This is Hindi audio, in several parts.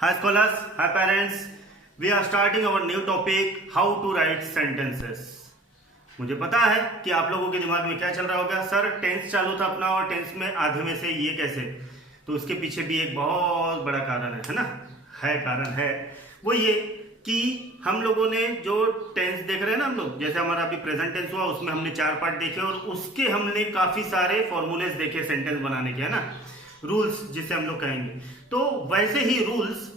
Hi scholars, hi parents. We are starting our new topic how to write sentences. मुझे पता है कि आप लोगों के दिमाग में क्या चल रहा होगा, सर टेंस चालू था अपना और टेंस में आधे में से ये कैसे। तो उसके पीछे भी एक बहुत बड़ा कारण है ना, कारण है वो ये कि हम लोगों ने जो टेंस देख रहे हैं ना हम लोग, जैसे हमारा अभी प्रेजेंट टेंस हुआ उसमें हमने 4 पार्ट देखे और उसके हमने काफी सारे फॉर्मूलेस देखे सेंटेंस बनाने के, है ना, रूल्स जिसे हम लोग कहेंगे। तो वैसे ही रूल्स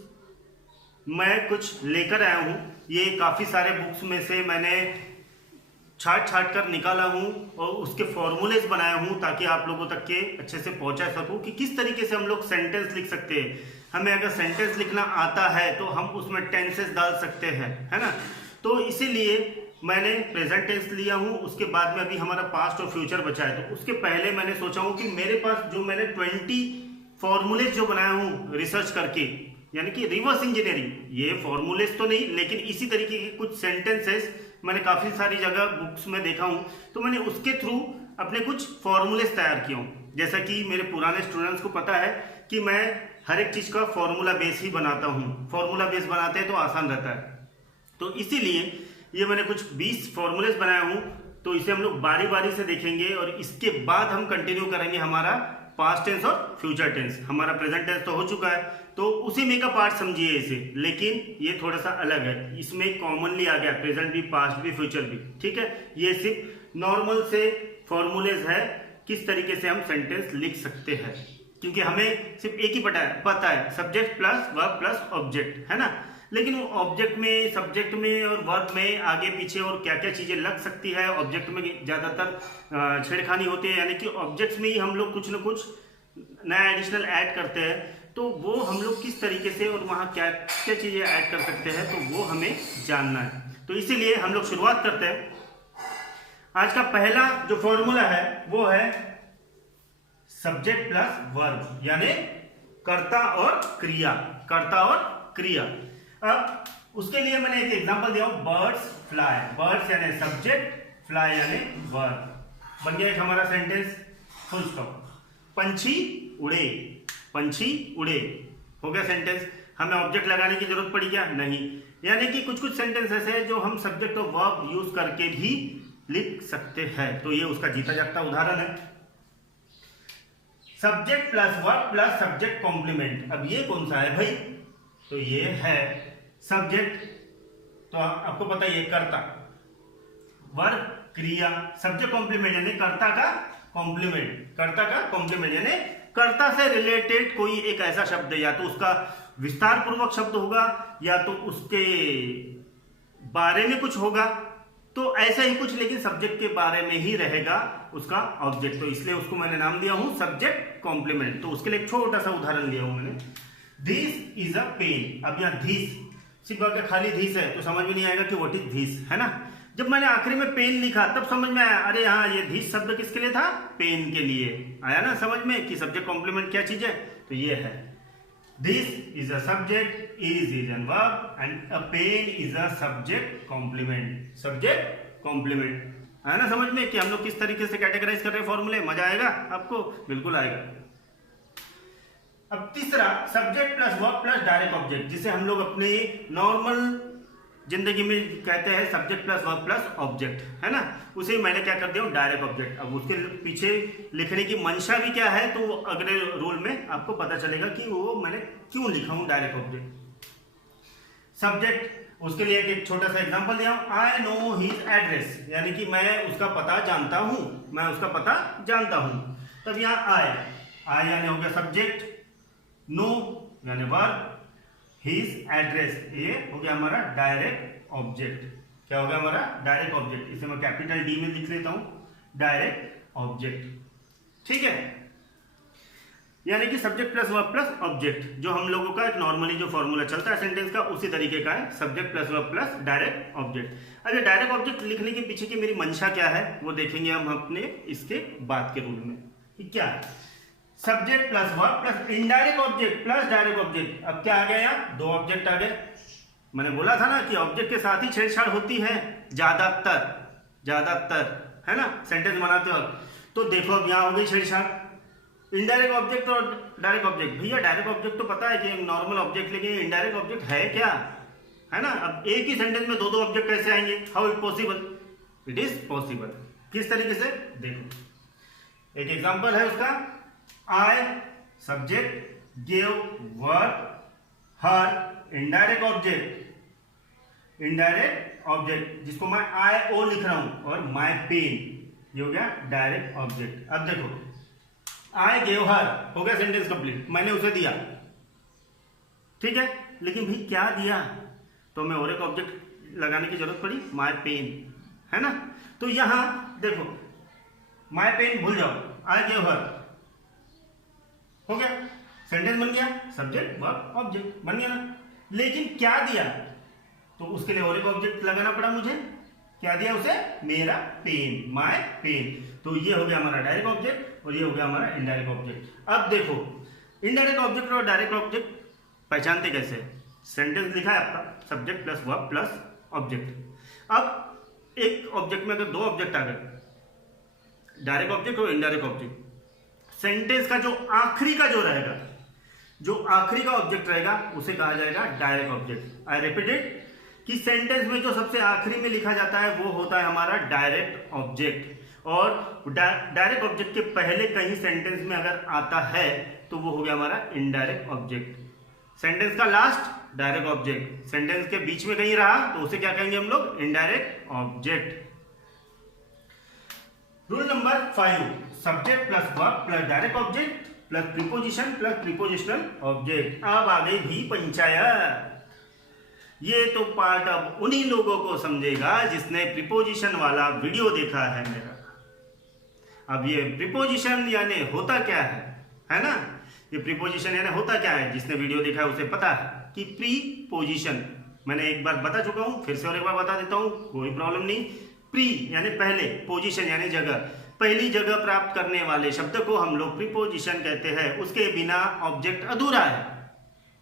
मैं कुछ लेकर आया हूं। ये काफी सारे बुक्स में से मैंने छाट कर निकाला हूं और उसके फॉर्मूलेस बनाया हूं ताकि आप लोगों तक के अच्छे से पहुंचा सकूं कि किस तरीके से हम लोग सेंटेंस लिख सकते हैं। हमें अगर सेंटेंस लिखना आता है तो हम उसमें टेंसेस डाल सकते हैं, है ना। तो इसीलिए मैंने प्रेजेंट टेंस लिया हूं, उसके बाद में अभी हमारा पास्ट और फ्यूचर बचा है। तो उसके पहले मैंने सोचा हूं कि मेरे पास जो मैंने 20 फॉर्मूलेस जो बनाया हूं रिसर्च करके, यानी कि रिवर्स इंजीनियरिंग, ये फॉर्मूलेस तो नहीं लेकिन इसी तरीके के कुछ सेंटेंसेस मैंने काफी सारी जगह बुक्स में देखा हूं, तो मैंने उसके थ्रू अपने कुछ फॉर्मूलेस तैयार किए हूं। जैसा कि मेरे पुराने स्टूडेंट्स को पता है कि मैं हर एक चीज का फॉर्मूला बेस ही बनाता हूं। फॉर्मूला बेस बनाते हैं तो आसान रहता है। तो इसीलिए ये मैंने कुछ 20 फॉर्मूलेस बनाया हूं। तो इसे हम लोग बारी बारी से देखेंगे और इसके बाद हम कंटिन्यू करेंगे हमारा पास्ट टेंस और फ्यूचर टेंस। हमारा प्रेजेंट टेंस तो हो चुका है तो उसी में का पार्ट समझिए इसे, लेकिन ये थोड़ा सा अलग है। इसमें कॉमनली आ गया प्रेजेंट भी, पास्ट भी, फ्यूचर भी, ठीक है। ये सिर्फ नॉर्मल से फॉर्मूलेज है किस तरीके से हम सेंटेंस लिख सकते हैं, क्योंकि हमें सिर्फ एक ही पता है subject plus verb plus object, है ना। लेकिन वो ऑब्जेक्ट में, सब्जेक्ट में और वर्ब में आगे पीछे और क्या क्या चीजें लग सकती है, ऑब्जेक्ट में ज्यादातर छेड़खानी होती है, यानी कि ऑब्जेक्ट्स में ही हम लोग कुछ न कुछ नया एडिशनल ऐड करते हैं। तो वो हम लोग किस तरीके से और वहाँ क्या क्या चीजें ऐड कर सकते हैं तो वो हमें जानना है। तो इसीलिए हम लोग शुरुआत करते हैं। आज का पहला जो फॉर्मूला है वो है सब्जेक्ट प्लस वर्ब, यानी कर्ता और क्रिया, कर्ता और क्रिया। अब उसके लिए मैंने एक एग्जांपल दिया हूं, बर्ड्स फ्लाई। बर्ड्स यानी सब्जेक्ट, फ्लाई यानी वर्ब। बन गया एक हमारा सेंटेंस, फुल स्टॉप। पंछी उड़े, पंछी उड़े, हो गया सेंटेंस। हमें ऑब्जेक्ट लगाने की जरूरत पड़ी क्या? नहीं। यानी कि कुछ कुछ सेंटेंस ऐसे हैं जो हम सब्जेक्ट और वर्ब यूज करके भी लिख सकते हैं। तो ये उसका जीता जागता उदाहरण है, subject plus verb plus subject complement. अब ये कौन सा है भाई? तो ये है सब्जेक्ट, तो आपको पता है ये कर्ता, वर्ब क्रिया, सब्जेक्ट कॉम्प्लीमेंट यानी कर्ता का कॉम्प्लीमेंट, कर्ता का कॉम्प्लीमेंट यानी कर्ता से रिलेटेड कोई एक ऐसा शब्द है, या तो उसका विस्तार पूर्वक शब्द होगा या तो उसके बारे में कुछ होगा, तो ऐसा ही कुछ, लेकिन सब्जेक्ट के बारे में ही रहेगा उसका ऑब्जेक्ट। तो इसलिए उसको मैंने नाम दिया हूं सब्जेक्ट कॉम्प्लीमेंट। तो उसके लिए एक छोटा सा उदाहरण लिया हूं मैंने, दिस इज अ पेन। अब यहाँ धीस सिर्फ अगर खाली धीस है तो समझ में नहीं आएगा कि व्हाट इज धीस, है ना। जब मैंने आखिरी में पेन लिखा तब समझ में आया, अरे हाँ ये धीस शब्द किसके लिए था? पेन के लिए। आया ना समझ में कि सब्जेक्ट कॉम्प्लीमेंट क्या चीज है? तो ये है, this is a subject, is an verb and a pen is a subject complement. Subject complement आया ना समझ में कि हम लोग किस तरीके से कैटेगराइज कर रहे हैं फॉर्मूले। मजा आएगा आपको? बिल्कुल आएगा। अब तीसरा, subject plus verb plus direct object, जिसे हम लोग अपने नॉर्मल जिंदगी में कहते हैं subject plus verb plus object, है ना। उसे मैंने क्या कर दिया, डायरेक्ट ऑब्जेक्ट। अब उसके पीछे लिखने की मंशा भी क्या है तो अगले रूल में आपको पता चलेगा कि वो मैंने क्यों लिखा हूं डायरेक्ट ऑब्जेक्ट। सब्जेक्ट, उसके लिए एक छोटा सा एग्जांपल दिया हूं, आई नो हिज एड्रेस, यानी कि मैं उसका पता जानता हूं, मैं उसका पता जानता हूं। तब यहाँ आई यानी हो गया सब्जेक्ट, नो यानी वर्ब, हिज एड्रेस ये हो गया हमारा डायरेक्ट ऑब्जेक्ट। क्या हो गया हमारा? Direct object. इसे मैं कैपिटल डी में लिख लेता हूं, डायरेक्ट ऑब्जेक्ट, ठीक है। यानी कि subject plus verb plus object, जो हम लोगों का एक नॉर्मली जो फॉर्मूला चलता है सेंटेंस का, उसी तरीके का है, subject plus verb plus direct object. अगर डायरेक्ट ऑब्जेक्ट लिखने के पीछे की मेरी मंशा क्या है वो देखेंगे हम अपने इसके बाद के रूल में कि क्या है। Subject plus verb plus indirect object plus direct object. अब क्या आ गया यहाँ? 2 ऑब्जेक्ट आ गए। मैंने बोला था ना कि ऑब्जेक्ट के साथ ही छेड़छाड़ होती है ज्यादातर, है ना, सेंटेंस बनाते वक्त। तो देखो अब यहाँ हो गई छेड़छाड़, इनडायरेक्ट ऑब्जेक्ट और डायरेक्ट ऑब्जेक्ट, भैया डायरेक्ट ऑब्जेक्ट तो पता है कि नॉर्मल ऑब्जेक्ट, लेकिन इनडायरेक्ट ऑब्जेक्ट है क्या, है ना। अब एक ही सेंटेंस में दो दो ऑब्जेक्ट कैसे आएंगे, how it possible, it is possible. किस तरीके से, देखो एक एग्जांपल है उसका, आई सब्जेक्ट गेव वर्ब हर इनडायरेक्ट ऑब्जेक्ट जिसको मैं आई ओ लिख रहा हूं, और माई पेन ये हो गया डायरेक्ट ऑब्जेक्ट। अब देखो आई गेव हर हो गया सेंटेंस कंप्लीट, मैंने उसे दिया, ठीक है, लेकिन भाई क्या दिया, तो हमें और एक ऑब्जेक्ट लगाने की जरूरत पड़ी, माई पेन, है ना। तो यहां देखो माई पेन भूल जाओ, आई गेव हर हो गया, सेंटेंस बन गया, सब्जेक्ट वर्ब ऑब्जेक्ट बन गया ना। लेकिन क्या दिया, तो उसके लिए और एक ऑब्जेक्ट लगाना पड़ा मुझे, क्या दिया उसे, मेरा पेन, माय पेन। तो ये हो गया हमारा डायरेक्ट ऑब्जेक्ट और ये हो गया हमारा इनडायरेक्ट ऑब्जेक्ट। अब देखो इनडायरेक्ट ऑब्जेक्ट और डायरेक्ट ऑब्जेक्ट पहचानते कैसे, सेंटेंस लिखा है आपका subject plus verb plus object. अब एक ऑब्जेक्ट में अगर दो ऑब्जेक्ट आ गए, डायरेक्ट ऑब्जेक्ट और इनडायरेक्ट ऑब्जेक्ट, सेंटेंस का जो आखिरी का जो रहेगा, जो आखिरी का ऑब्जेक्ट रहेगा उसे कहा जाएगा direct object. I repeat it कि सेंटेंस में जो सबसे आखिरी में लिखा जाता है वो होता है हमारा डायरेक्ट ऑब्जेक्ट, और डायरेक्ट ऑब्जेक्ट के पहले कहीं सेंटेंस में अगर आता है तो वो हो गया हमारा इनडायरेक्ट ऑब्जेक्ट। सेंटेंस का लास्ट डायरेक्ट ऑब्जेक्ट, सेंटेंस के बीच में कहीं रहा तो उसे क्या कहेंगे हम लोग, indirect object. Rule number 5, subject plus verb plus direct object plus preposition plus prepositional object. अब आ गई भी पंचायत। ये तो पार्ट अब उन्हीं लोगों को समझेगा जिसने प्रीपोजिशन वाला वीडियो देखा है मेरा। अब ये प्रीपोजिशन यानी होता क्या है ना, ये प्रीपोजिशन यानी होता क्या है, जिसने वीडियो देखा है उसे पता है कि प्रीपोजिशन मैंने एक बार बता चुका हूं, फिर से और एक बार बता देता हूं, कोई प्रॉब्लम नहीं। प्री यानी पहले, पोजीशन यानी जगह, पहली जगह प्राप्त करने वाले शब्द को हम लोग प्रीपोजिशन कहते हैं। उसके बिना ऑब्जेक्ट अधूरा है।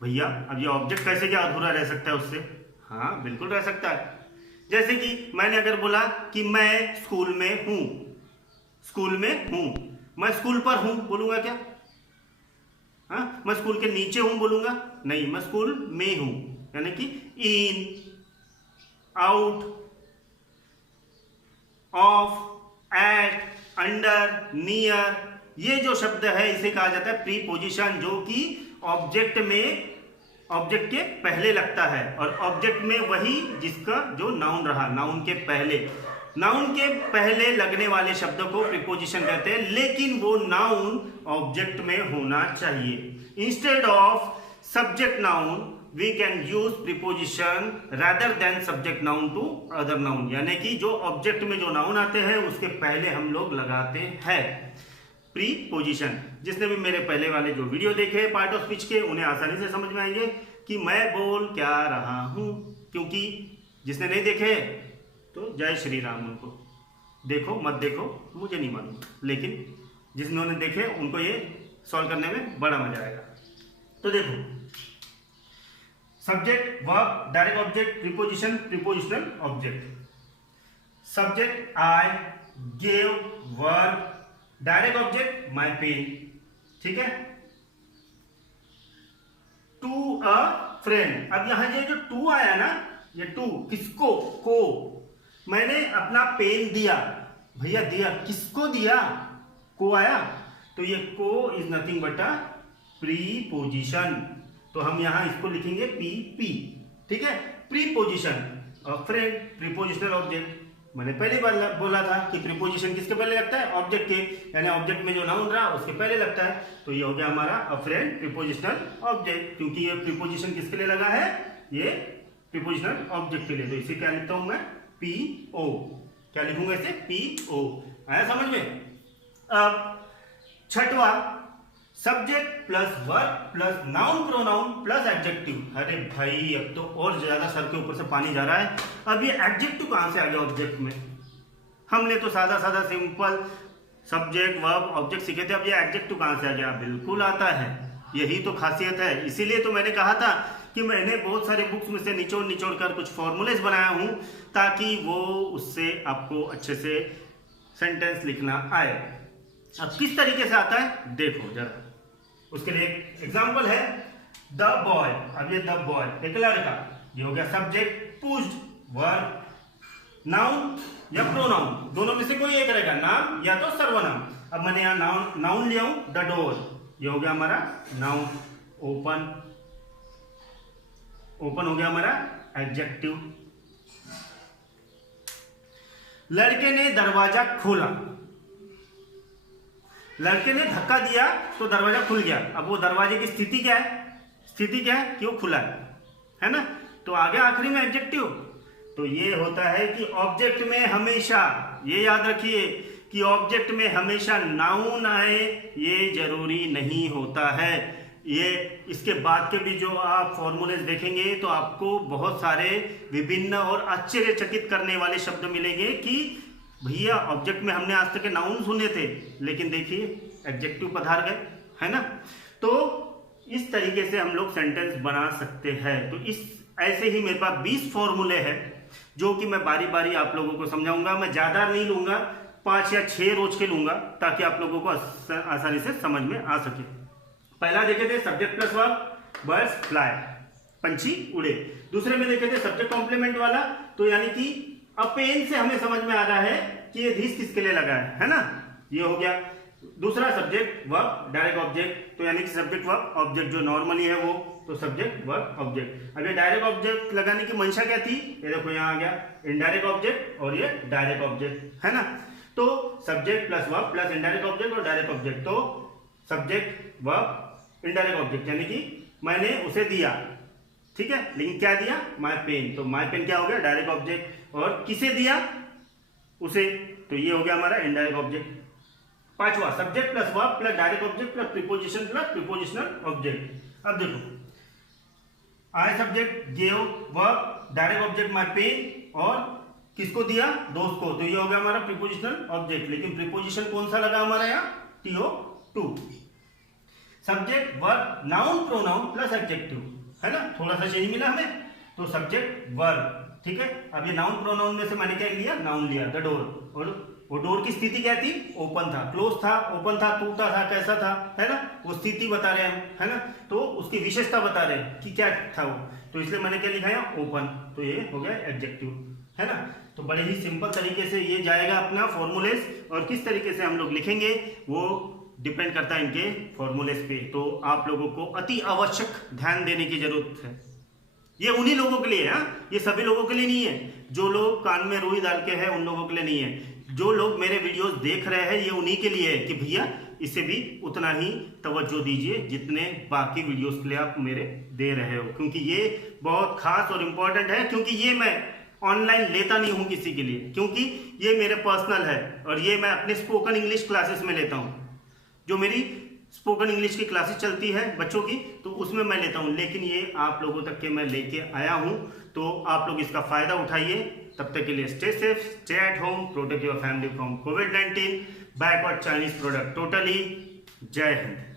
भैया अब ये ऑब्जेक्ट कैसे क्या अधूरा रह सकता है उससे, हाँ बिल्कुल रह सकता है। जैसे कि मैंने अगर बोला कि मैं स्कूल में हूं, मैं स्कूल पर हूं बोलूंगा क्या, हाँ मैं स्कूल के नीचे हूं बोलूंगा नहीं, मैं स्कूल में हूं, यानी कि in, out, of, at, under, near, ये जो शब्द है इसे कहा जाता है प्रीपोजिशन, जो कि ऑब्जेक्ट के पहले लगता है, और ऑब्जेक्ट में वही जिसका जो नाउन रहा, नाउन के पहले लगने वाले शब्द को प्रीपोजिशन कहते हैं, लेकिन वो नाउन ऑब्जेक्ट में होना चाहिए। Instead of subject noun we can use preposition rather than subject noun to other noun, यानी कि जो ऑब्जेक्ट में जो नाउन आते हैं उसके पहले हम लोग लगाते हैं प्रीपोजिशन। जिसने भी मेरे पहले वाले जो वीडियो देखे पार्ट ऑफ स्पीच के, उन्हें आसानी से समझ में आएंगे कि मैं बोल क्या रहा हूं, क्योंकि जिसने नहीं देखे तो जय श्री राम, उनको देखो मत देखो मुझे नहीं मालूम, लेकिन जिन्होंने देखे उनको ये सॉल्व करने में बड़ा मजा आएगा। तो देखो subject, verb, direct object, preposition, prepositional object. Subject I gave verb, direct object my pen, ठीक है। टू अ फ्रेंड, अब यहां ये जो टू आया ना, ये टू किसको, को, मैंने अपना पेन दिया, भैया दिया किसको दिया, को आया, तो ये को is nothing but a preposition, तो हम यहां इसको लिखेंगे पी पी, ठीक है। प्रीपोजिशन और फ्रेंड प्रीपोजिशनल ऑब्जेक्ट, मैंने पहली बार बोला था कि प्रीपोजिशन किसके पहले लगता है, ऑब्जेक्ट के, यानी ऑब्जेक्ट में जो नाउन रहा उसके पहले लगता है। तो ये हो गया हमारा अ फ्रेंड प्रीपोजिशनल ऑब्जेक्ट, क्योंकि ये प्रीपोजिशन किसके लिए लगा है, ये प्रीपोजिशनल ऑब्जेक्ट के लिए। तो इसे क्या लिखता हूं मैं, पी ओ, क्या लिखूंगा इसे, पी ओ। आया समझ में। अब छठवा, subject plus verb plus noun pronoun plus adjective. अरे भाई अब तो और ज्यादा सर के ऊपर से पानी जा रहा है। अब ये एडजेक्टिव कहां से आ गया ऑब्जेक्ट में, हमने तो सादा सादा सिंपल सब्जेक्ट वर्ब ऑब्जेक्ट सीखे थे, अब ये एडजेक्टिव कहां से आ गया, बिल्कुल आता है, यही तो खासियत है। इसीलिए तो मैंने कहा था कि मैंने बहुत सारी बुक्स में से निचोड़ कर कुछ फॉर्मूलेज बनाया हूं, ताकि वो उससे आपको अच्छे से सेंटेंस लिखना आए। अब किस तरीके से आता है देखो जरा, उसके लिए एक एग्जांपल है द बॉय। अब ये द बॉय एक लड़का, ये हो गया सब्जेक्ट, पुश्ड, वर्ब, नाउन या प्रोनाउन, दोनों में से कोई एक रहेगा, नाम या तो सर्वनाम। अब मैंने यहाँ नाउन लिया हूं द डोर, ये हो गया हमारा नाउन। ओपन, ओपन हो गया हमारा एडजेक्टिव। लड़के ने दरवाजा खोला, लड़के ने धक्का दिया तो दरवाजा खुल गया। अब वो दरवाजे की स्थिति क्या है, स्थिति क्या है कि वो खुला है ना। तो आगे आखिरी में एडजेक्टिव। तो ये होता है कि ऑब्जेक्ट में हमेशा, ये याद रखिए कि ऑब्जेक्ट में हमेशा नाउन आए ये जरूरी नहीं होता है। ये इसके बाद के भी जो आप फॉर्मूलेज देखेंगे तो आपको बहुत सारे विभिन्न और आश्चर्यचकित करने वाले शब्द मिलेंगे कि भैया ऑब्जेक्ट में हमने आज तक नाउन सुने थे, लेकिन देखिए एडजेक्टिव पधार गए, है ना। तो इस तरीके से हम लोग सेंटेंस बना सकते हैं। तो इस ऐसे ही मेरे पास 20 फॉर्मूले हैं जो कि मैं बारी बारी आप लोगों को समझाऊंगा। मैं ज़्यादा नहीं लूंगा, 5 या 6 रोज के लूंगा ताकि आप लोगों को आसानी से समझ में आ सके। पहला देखे थे subject plus verb, birds fly, पंछी उड़े। दूसरे में देखे थे सब्जेक्ट कॉम्प्लीमेंट वाला, तो यानी कि अपेन से हमें समझ में आ रहा है कि ये धीस किसके लिए लगा है ना, ये हो गया। दूसरा सब्जेक्ट वर्ब डायरेक्ट ऑब्जेक्ट, तो यानी कि सब्जेक्ट वर्ब ऑब्जेक्ट जो नॉर्मली है वो, तो सब्जेक्ट वर्ब ऑब्जेक्ट। अब ये डायरेक्ट ऑब्जेक्ट लगाने की मंशा क्या थी, ये देखो यहाँ आ गया इनडायरेक्ट ऑब्जेक्ट और ये डायरेक्ट ऑब्जेक्ट, है ना। तो subject plus verb plus indirect object और डायरेक्ट ऑब्जेक्ट, तो सब्जेक्ट वर्ब इनडायरेक्ट ऑब्जेक्ट, यानी कि मैंने उसे दिया, ठीक है, लेकिन क्या दिया, माय पेन, तो माय पेन क्या हो गया डायरेक्ट ऑब्जेक्ट, और किसे दिया, उसे, तो ये हो गया हमारा इनडायरेक्ट ऑब्जेक्ट। पांचवा subject plus verb plus direct object plus preposition plus prepositional object. अब देखो I subject gave verb direct object my pen और किसको दिया, दोस्त को, तो ये हो गया हमारा प्रीपोजिशनल ऑब्जेक्ट। लेकिन प्रीपोजिशन कौन सा लगा हमारा यहाँ, TO2। Subject verb noun pronoun plus adjective, है ना, थोड़ा सा चेंज मिला हमें, तो सब्जेक्ट वर्ब, ठीक है। अब ये नाउन प्रोनाउन में से मैंने क्या लिया, नाउन लिया द डोर, और वो डोर की स्थिति क्या थी, ओपन था, क्लोज था, ओपन था, टूटा था, कैसा था, है ना, वो स्थिति बता रहे हैं हम, है ना, तो उसकी विशेषता बता रहे हैं कि क्या था वो, तो इसलिए मैंने क्या लिखा है ओपन, तो ये हो गया एडजेक्टिव, है ना। तो बड़े ही सिंपल तरीके से ये जाएगा अपना फॉर्मूलेस, और किस तरीके से हम लोग लिखेंगे वो डिपेंड करता है इनके फॉर्मूलेस पे। तो आप लोगों को अति आवश्यक ध्यान देने की जरूरत है। ये उन्हीं लोगों के लिए है, ये सभी लोगों के लिए नहीं है। जो लोग कान में रुई डाल के हैं उन लोगों के लिए नहीं है। जो लोग मेरे वीडियोस देख रहे हैं ये उन्हीं के लिए है कि भैया इसे भी उतना ही तवज्जो दीजिए जितने बाकी वीडियोस के लिए आप मेरे दे रहे हो, क्योंकि ये बहुत खास और इम्पोर्टेंट है। क्योंकि ये मैं ऑनलाइन लेता नहीं हूँ किसी के लिए, क्योंकि ये मेरे पर्सनल है, और ये मैं अपने स्पोकन इंग्लिश क्लासेस में लेता हूँ। जो मेरी स्पोकन इंग्लिश की क्लासेस चलती है बच्चों की, तो उसमें मैं लेता हूँ, लेकिन ये आप लोगों तक के मैं लेके आया हूँ। तो आप लोग इसका फायदा उठाइए। तब तक के लिए stay safe, stay at home, protect your family from covid, backward Chinese product totally. जय हिंद।